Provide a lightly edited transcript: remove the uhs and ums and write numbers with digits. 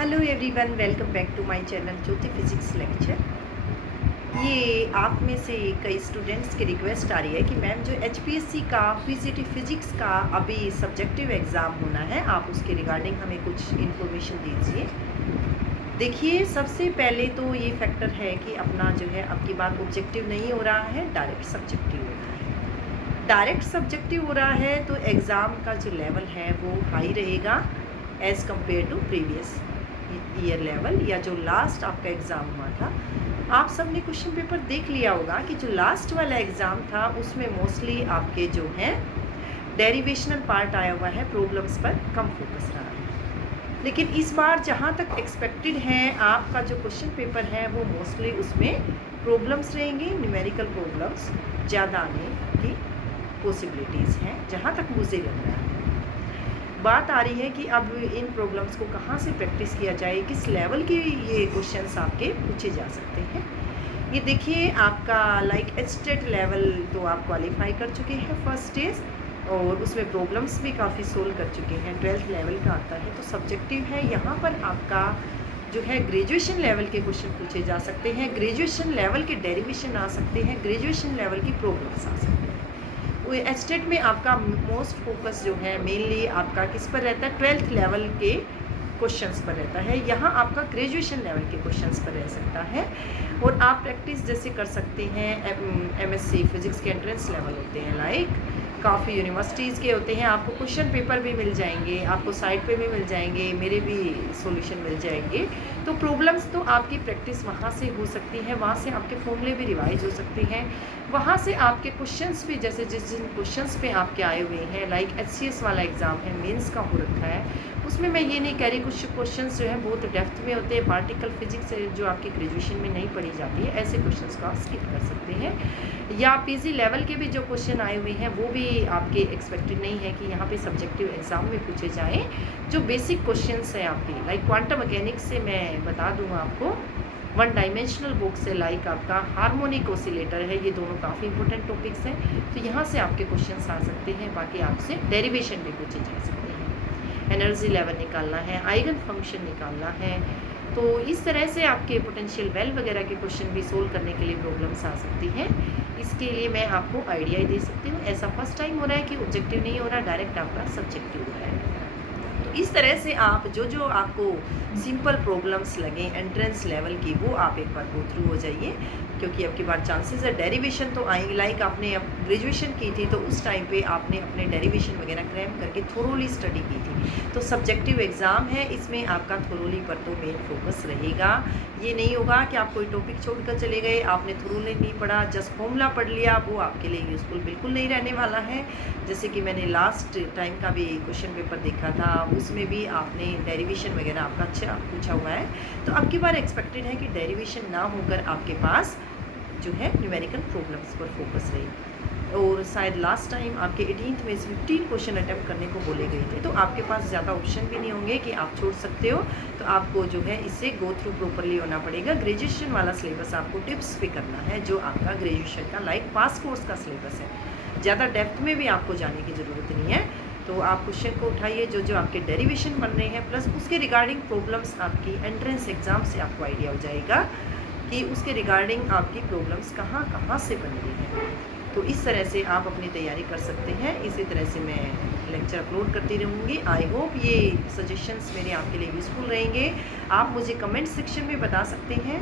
Hello everyone, welcome back to my channel Jyoti physics lecture. ये आप में से कई स्टूडेंट्स की रिक्वेस्ट आ रही है कि मैम जो एचपीएससी का पीजीटी फिजिक्स का अभी सब्जेक्टिव एग्ज़ाम होना है, आप उसके रिगार्डिंग हमें कुछ इन्फॉर्मेशन दीजिए। देखिए, सबसे पहले तो ये फैक्टर है कि अपना जो है अब की बार ऑब्जेक्टिव नहीं हो रहा है, डायरेक्ट सब्जेक्टिव हो रहा है। डायरेक्ट सब्जेक्टिव हो रहा है तो एग्ज़ाम का जो लेवल है वो हाई रहेगा as compared to previous year level, या जो लास्ट आपका एग्ज़ाम हुआ था। आप सब ने क्वेश्चन पेपर देख लिया होगा कि जो लास्ट वाला एग्ज़ाम था उसमें मोस्टली आपके जो हैं डेरिवेशनल पार्ट आया हुआ है, प्रॉब्लम्स पर कम फोकस रहा है। लेकिन इस बार जहाँ तक एक्सपेक्टेड है आपका जो क्वेश्चन पेपर है वो मोस्टली उसमें प्रॉब्लम्स रहेंगे, न्यूमेरिकल प्रॉब्लम्स ज़्यादा आने की पॉसिबिलिटीज़ हैं, जहाँ तक मुझे लग रहा है। बात आ रही है कि अब इन प्रॉब्लम्स को कहाँ से प्रैक्टिस किया जाए, किस लेवल के ये क्वेश्चंस आपके पूछे जा सकते हैं। ये देखिए, आपका लाइक स्टेट लेवल तो आप क्वालिफाई कर चुके हैं फर्स्ट स्टेज, और उसमें प्रॉब्लम्स भी काफ़ी सोल्व कर चुके हैं। 12th लेवल का आता है तो सब्जेक्टिव है। यहाँ पर आपका जो है ग्रेजुएशन लेवल के क्वेश्चन पूछे जा सकते हैं, ग्रेजुएशन लेवल के डेरिवेशन आ सकते हैं, ग्रेजुएशन लेवल की प्रॉब्लम्स आ सकते हैं। एस्टेट में आपका मोस्ट फोकस जो है मेनली आपका किस पर रहता है, 12th लेवल के क्वेश्चंस पर रहता है। यहाँ आपका ग्रेजुएशन लेवल के क्वेश्चंस पर रह सकता है, और आप प्रैक्टिस जैसे कर सकते हैं। एमएससी फिजिक्स के एंट्रेंस लेवल होते हैं, लाइक काफ़ी यूनिवर्सिटीज़ के होते हैं। आपको क्वेश्चन पेपर भी मिल जाएंगे, आपको साइट पे भी मिल जाएंगे, मेरे भी सॉल्यूशन मिल जाएंगे। तो प्रॉब्लम्स तो आपकी प्रैक्टिस वहाँ से हो सकती है, वहाँ से आपके फॉर्मूले भी रिवाइज हो सकते हैं, वहाँ से आपके क्वेश्चंस भी जैसे जिन क्वेश्चंस पे आपके आए हुए हैं, लाइक एचसीएस वाला एग्ज़ाम है, मेंस का हो रखा है, उसमें मैं ये नहीं कह रही, कुछ क्वेश्चंस जो हैं बहुत डेप्थ में होते हैं, पार्टिकल फिजिक्स जो आपकी ग्रेजुएशन में नहीं पढ़ी जाती है, ऐसे क्वेश्चंस को आप स्किप कर सकते हैं। या पीजी लेवल के भी जो क्वेश्चन आए हुए हैं वो भी आपके एक्सपेक्टेड नहीं है कि यहाँ पे सब्जेक्टिव एग्ज़ाम में पूछे जाएँ। जो बेसिक क्वेश्चंस हैं आपके, लाइक क्वांटम मैकेनिक्स से मैं बता दूँ आपको, वन डायमेंशनल बॉक्स है, लाइक आपका हार्मोनिक ऑसिलेटर है, ये दोनों काफ़ी इंपॉर्टेंट टॉपिक्स हैं। तो यहाँ से आपके क्वेश्चंस आ सकते हैं। बाकी आपसे डेरिवेशन भी पूछे जा सकते हैं, एनर्जी लेवल निकालना है, आइगन फंक्शन निकालना है। तो इस तरह से आपके पोटेंशियल वेल वगैरह के क्वेश्चन भी सोल्व करने के लिए प्रॉब्लम्स आ सकती हैं। इसके लिए मैं आपको आइडिया ही दे सकती हूँ। ऐसा फर्स्ट टाइम हो रहा है कि ऑब्जेक्टिव नहीं हो रहा, डायरेक्ट आपका सब्जेक्टिव हो रहा है। तो इस तरह से आप जो आपको सिंपल प्रॉब्लम्स लगे एंट्रेंस लेवल की, वो आप एक बार गो थ्रू हो जाइए, क्योंकि अब की बार चांसेस है डेरिवेशन तो आएंगे। लाइक आपने अब ग्रेजुएशन की थी तो उस टाइम पे आपने अपने डेरिवेशन वगैरह क्रैम करके थोरोली स्टडी की थी, तो सब्जेक्टिव एग्ज़ाम है, इसमें आपका थोरोली पर तो मेन फोकस रहेगा। ये नहीं होगा कि आप कोई टॉपिक छोड़कर चले गए, आपने थोरोली नहीं पढ़ा, जस्ट फॉर्मूला पढ़ लिया, वो आपके लिए यूज़फुल बिल्कुल नहीं रहने वाला है। जैसे कि मैंने लास्ट टाइम का भी क्वेश्चन पेपर देखा था, उसमें भी आपने डेरिवेशन वगैरह आपका अच्छा पूछा हुआ है। तो अब की बार एक्सपेक्टेड है कि डेरिवेशन ना होकर आपके पास जो है न्यूमेरिकल प्रॉब्लम्स पर फोकस रहे। और शायद लास्ट टाइम आपके 18th में 15 क्वेश्चन अटैम्प्ट करने को बोले गए थे, तो आपके पास ज़्यादा ऑप्शन भी नहीं होंगे कि आप छोड़ सकते हो। तो आपको जो है इससे गो थ्रू प्रॉपरली होना पड़ेगा। ग्रेजुएशन वाला सिलेबस आपको टिप्स पे करना है, जो आपका ग्रेजुएशन का लाइक पास कोर्स का सिलेबस है। ज़्यादा डेप्थ में भी आपको जाने की ज़रूरत नहीं है। तो आप क्वेश्चन को उठाइए, जो आपके डेरिवेशन बन रहे हैं, प्लस उसके रिगार्डिंग प्रॉब्लम्स आपकी एंट्रेंस एग्ज़ाम से आपको आइडिया हो जाएगा कि उसके रिगार्डिंग आपकी प्रॉब्लम्स कहाँ कहाँ से बन रही हैं। तो इस तरह से आप अपनी तैयारी कर सकते हैं। इसी तरह से मैं लेक्चर अपलोड करती रहूँगी। आई होप ये सजेशंस मेरे आपके लिए यूज़फुल रहेंगे। आप मुझे कमेंट सेक्शन में बता सकते हैं।